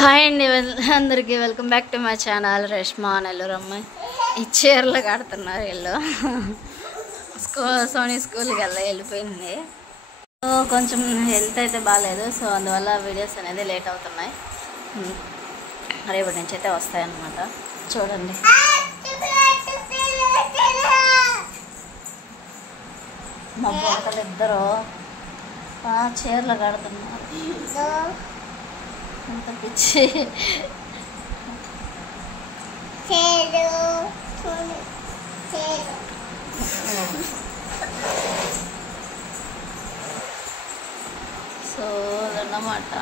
Hi అండి, అందరికీ welcome back to my channel. Reshma నెల్లూరమ్మ ఈ చీరలు కడుతున్నారు వీళ్ళు. సోనీ స్కూల్కి వెళ్ళిపోయింది. సో కొంచెం హెల్త్ అయితే బాగాలేదు, సో అందువల్ల వీడియోస్ అనేది లేట్ అవుతున్నాయి. రేపటి నుంచి అయితే వస్తాయన్నమాట. చూడండి, మా బొక్కలు ఇద్దరు చీరలు కడుతున్నారు. అంత పిచ్చి. సో అదన్నమాట.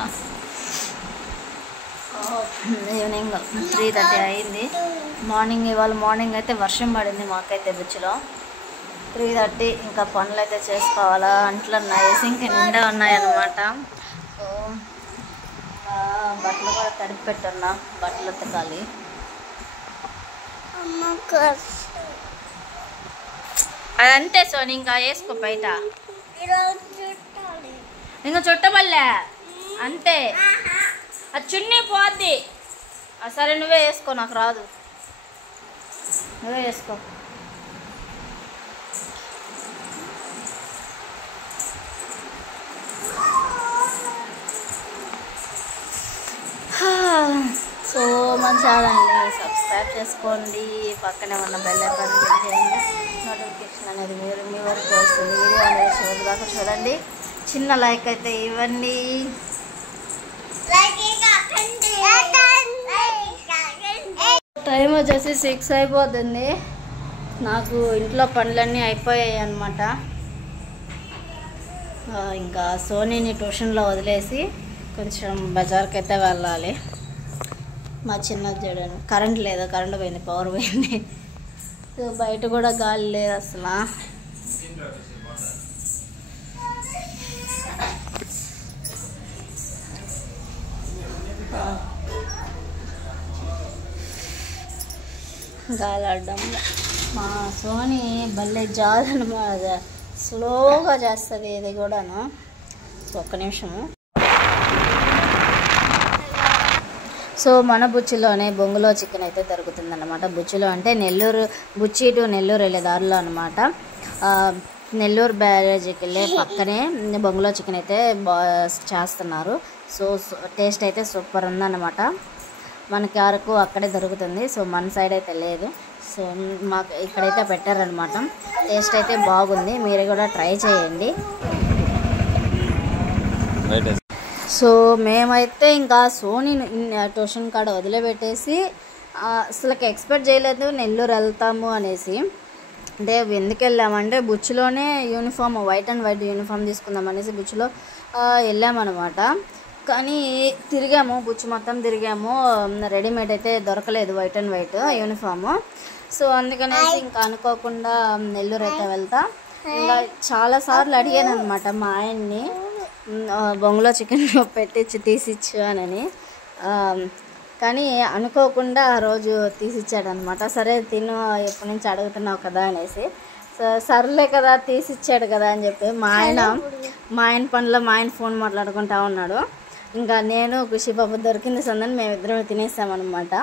ఈవినింగ్ 3:30 అయింది. ఇవాళ మార్నింగ్ అయితే వర్షం పడింది మాకైతే బీచ్లో. 3:30 ఇంకా పనులు అయితే చేసుకోవాలా. అంట్లు ఉన్నాయి, సింక్ నిండా ఉన్నాయన్నమాట. సో బట్టలు కూడా తడిపి పెట్టున్నా, బట్టలు ఉతకాలి. అదంతే సోని, ఇంకా వేసుకో బయట. ఇంకా చుట్టబల్లే అంతే, అది చున్నీ పోద్ది. సరే నువ్వే వేసుకో, నాకు రాదు, నువ్వే వేసుకో. సో మన ఛానల్ని సబ్స్క్రైబ్ చేసుకోండి, పక్కనే ఉన్న బెల్ ఐకాన్ క్లిక్ చేయండి. నోటిఫికేషన్ అనేది మీ వరకు వస్తుంది. వీడియో అనేది చివరి దాకా చూడండి. చిన్న లైక్ అయితే ఇవ్వండి. టైం వచ్చేసి 6 అయిపోతుంది. నాకు ఇంట్లో పనులన్నీ అయిపోయాయి అన్నమాట. ఇంకా సోనీని ట్యూషన్లో వదిలేసి కొంచెం బజార్కి అయితే వెళ్ళాలి. మా చిన్నది చూడండి, కరెంట్ లేదు, కరెంట్ పోయింది, పవర్ పోయింది. సో బయట కూడా గాలి లేదు అసలు. గాలి ఆడడం. మా సోని భలే జాదనమాట, స్లోగా చేస్తుంది ఇది కూడాను. ఒక్క నిమిషము. సో మన బుచ్చిలోనే బొంగులో చికెన్ అయితే దొరుకుతుందన్నమాట. బుచ్చిలో అంటే నెల్లూరు, బుచ్చి టు నెల్లూరు వెళ్ళే దారిలో అనమాట. నెల్లూరు బ్యారేజ్కి వెళ్ళే పక్కనే బొంగులో చికెన్ అయితే చేస్తున్నారు. సో టేస్ట్ అయితే సూపర్ ఉందన్నమాట. మనకి వరకు అక్కడే దొరుకుతుంది. సో మన సైడ్ అయితే లేదు. సో మాకు ఇక్కడైతే పెట్టారనమాట. టేస్ట్ అయితే బాగుంది, మీరు కూడా ట్రై చేయండి. సో మేమైతే ఇంకా సోనీని ట్యూషన్ కాడ వదిలిపెట్టేసి అసలుకి ఎక్స్పెక్ట్ చేయలేదు నెల్లూరు వెళ్తాము అనేసి. అంటే ఎందుకు వెళ్ళామంటే బుచ్చిలోనే uniform, white and white uniform తీసుకుందాం అనేసి బుచ్చిలో వెళ్ళామన్నమాట. కానీ తిరిగాము, బుచ్చి మొత్తం తిరిగాము, రెడీమేడ్ అయితే దొరకలేదు white and white uniform. So అందుకనేసి ఇంకా అనుకోకుండా నెల్లూరు అయితే వెళ్తా. ఇంకా చాలాసార్లు అడిగాను అనమాట మా ఆయన్ని, బొంగులో చికెన్ పెట్టించి తీసిచ్చు అని. కానీ అనుకోకుండా ఆ రోజు తీసిచ్చాడనమాట. సరే తిను, ఎప్పటి నుంచి అడుగుతున్నావు కదా అనేసి. సర్లే కదా తీసిచ్చాడు కదా అని చెప్పి మా ఆయన పనిలో మా ఆయన ఫోన్ మాట్లాడుకుంటా ఉన్నాడు. ఇంకా నేను ఖుషిపాప దొరికింది సందని మేమిద్దరం తినేసామన్నమాట.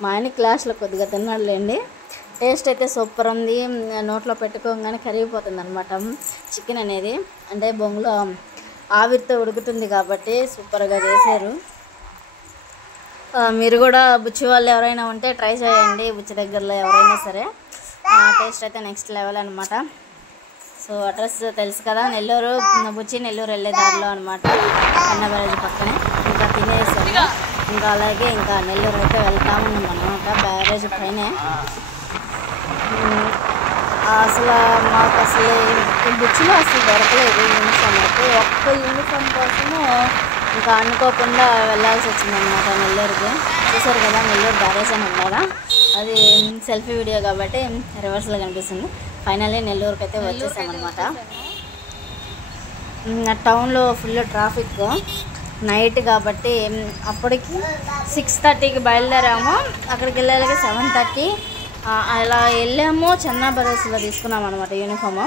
మా ఆయన క్లాస్లో కొద్దిగా తిన్నాడులేండి. టేస్ట్ అయితే సూపర్ ఉంది. నోట్లో పెట్టుకోగానే కరిగిపోతుంది అనమాట చికెన్ అనేది. అంటే బొంగులో ఆవిరితో ఉడుకుతుంది కాబట్టి సూపర్గా చేశారు. మీరు కూడా బుచ్చి వాళ్ళు ఎవరైనా ఉంటే ట్రై చేయండి, బుచ్చి దగ్గరలో ఎవరైనా సరే. టేస్ట్ అయితే నెక్స్ట్ లెవెల్ అనమాట. సో అడ్రస్ తెలుసు కదా, నెల్లూరు, బుచ్చి నెల్లూరు వెళ్ళే దారిలో అనమాట, అన్న బ్యారేజ్ పక్కనే. ఇంకా తినేసాము. ఇంకా అలాగే ఇంకా నెల్లూరు అయితే వెళ్తామన్నాం అనమాట. బ్యారేజ్ పైనే. అసలు మాకు అసలు బుచ్చిలో అసలు దొరకలేదు యూనిఫామ్ అయితే. ఒక్క యూనిఫామ్ కోసము ఇంకా అనుకోకుండా వెళ్ళాల్సి వచ్చిందనమాట నెల్లూరుకి. చూసారు కదా, నెల్లూరు బ్యారేజ్ అని ఉండాలా, అది సెల్ఫీ వీడియో కాబట్టి రివర్స్లో కనిపిస్తుంది. ఫైనల్లీ నెల్లూరుకి అయితే వచ్చేసామన్నమాట. టౌన్లో ఫుల్ ట్రాఫిక్, నైట్ కాబట్టి అప్పటికి 6:30కి బయలుదేరాము. అక్కడికి వెళ్ళాలి 7:30. అలా వెళ్ళాము. చెన్నా బ్రదర్స్లో తీసుకున్నాం అనమాట యూనిఫాము.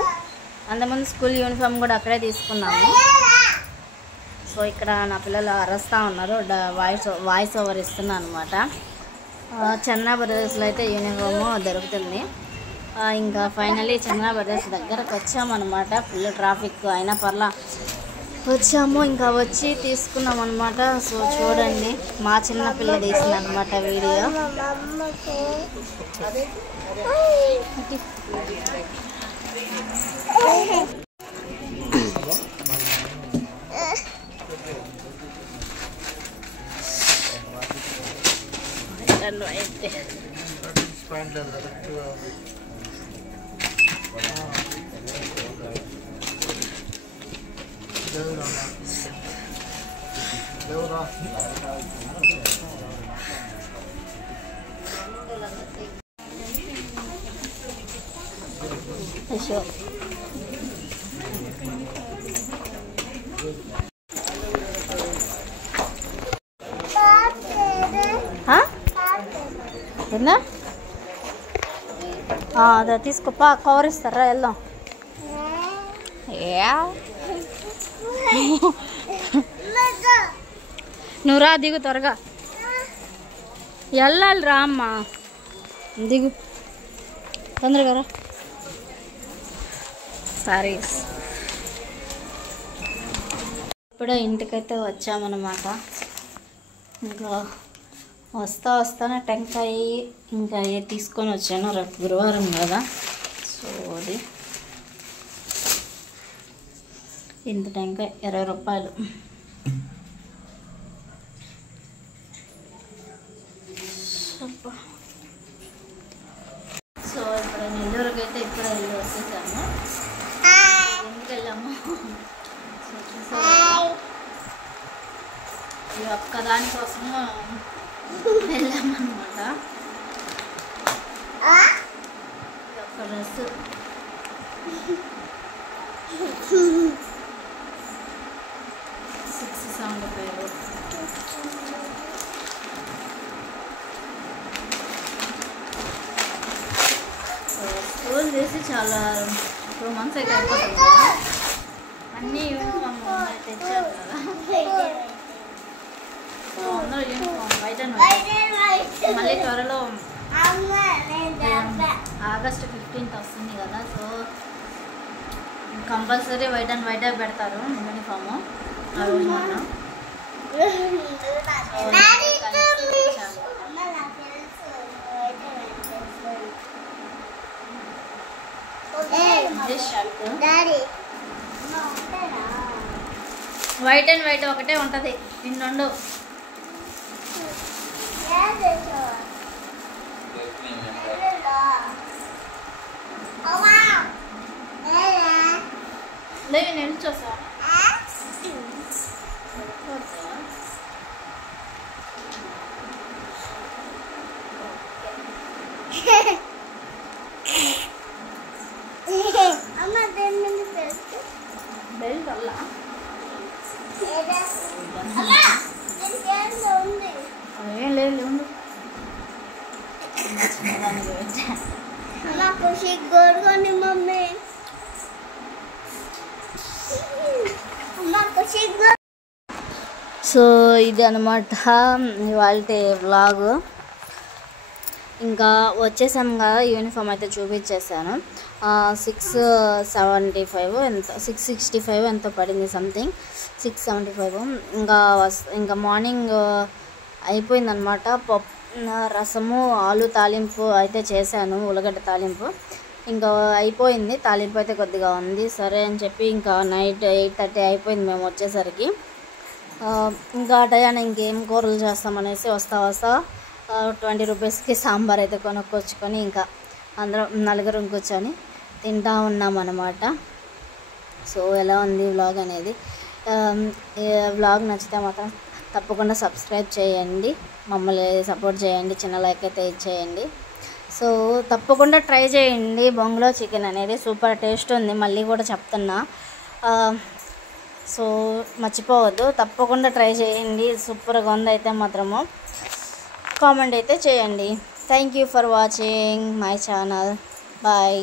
అంతకుముందు స్కూల్ యూనిఫామ్ కూడా అక్కడే తీసుకున్నాము. సో ఇక్కడ నా పిల్లలు అరుస్తూ ఉన్నారు, వాయిస్ ఓవర్ ఇస్తున్నాను అనమాట. చందనా బ్రదర్స్లో అయితే యూనిఫామ్ దొరుకుతుంది. ఇంకా ఫైనలీ చందనా బ్రదర్స్ దగ్గరకు వచ్చామన్నమాట. ఫుల్ ట్రాఫిక్ అయినా పర్లా వచ్చాము, ఇంకా వచ్చి తీసుకున్నాం అనమాట. సో చూడండి, మా చిన్న పిల్ల తీసింది అనమాట వీడియో. ఏందా అదే తీసుకోపా, కవర్ ఇస్తారా, వెళ్దాం. నువ్వు రా, దిగు త్వరగా, వెళ్ళాలి రా అమ్మ, దిగు తొందరగా రా. సారీ, ఇప్పుడే ఇంటికైతే వచ్చామన్నమాట. ఇంకా వస్తానే టెంకాయ ఇంకా తీసుకొని వచ్చాను, రేపు గురువారం కదా. సో అది ఇంత టెంకాయ 20 రూపాయలు. సో ఇప్పుడు నెల్లూరుకి అయితే ఇప్పుడే వెళ్ళి వచ్చేసాము. ఎందుకు వెళ్ళాము ఈ ఒక్క దానికోసము వెళ్ళామన్నమాట. ఒక్క డ్రెస్ 675. స్కూల్ చేసి చాలా 2 months అయితే అయిపోతుంది కదా. అన్నీ యూనిఫామ్ తెచ్చారు కదా. సో అందరూ యూనిఫామ్ వైట్ అండ్ వైట్. మళ్ళీ త్వరలో ఆగస్ట్ 15th వస్తుంది కదా. సో కంపల్సరీ వైట్ అండ్ వైటే పెడతారు యూనిఫాము ఆ రోజు మనం. వైట్ అండ్ వైట్ ఒకటే ఉంటుంది, రెండు. లేదు నేను చూసా బెల్ట్ వల్ల ఏం లేదు. సో ఇది అనమాట ఇవాళ వ్లాగ్. ఇంకా వచ్చేసాము కదా, యూనిఫామ్ అయితే చూపించేసాను. 675 ఎంత 665 ఎంతో పడింది, సంథింగ్ 675. ఇంకా మార్నింగ్ అయిపోయిందనమాట. రసము, ఆలు తాలింపు అయితే చేశాను, ఉల్లగడ్డ తాలింపు. ఇంకా అయిపోయింది, తాలింపు అయితే కొద్దిగా ఉంది. సరే అని చెప్పి ఇంకా నైట్ 8:30 అయిపోయింది మేము వచ్చేసరికి. ఇంకా టయాన ఇంకేం కూరలు చేస్తామనేసి వస్తా 20 రూపీస్కి సాంబార్ అయితే కొనుక్కొచ్చుకొని ఇంకా అందరం నలుగురం కూర్చొని తింటా ఉన్నామన్నమాట. సో ఎలా ఉంది వ్లాగ్ అనేది. వ్లాగ్ నచ్చితే మాత్రం తప్పకుండా సబ్స్క్రైబ్ చేయండి, మమ్మల్ని సపోర్ట్ చేయండి, చిన్న లైక్ అయితే ఇచ్చేయండి. సో తప్పకుండా ట్రై చేయండి. బొంగులో చికెన్ అనేది సూపర్ టేస్ట్ ఉంది, మళ్ళీ కూడా చెప్తున్నా. సో మర్చిపోవద్దు, తప్పకుండా ట్రై చేయండి. సూపర్గా ఉంది అయితే మాత్రము. కామెంట్ అయితే చేయండి. Thank you for watching my channel. Bye.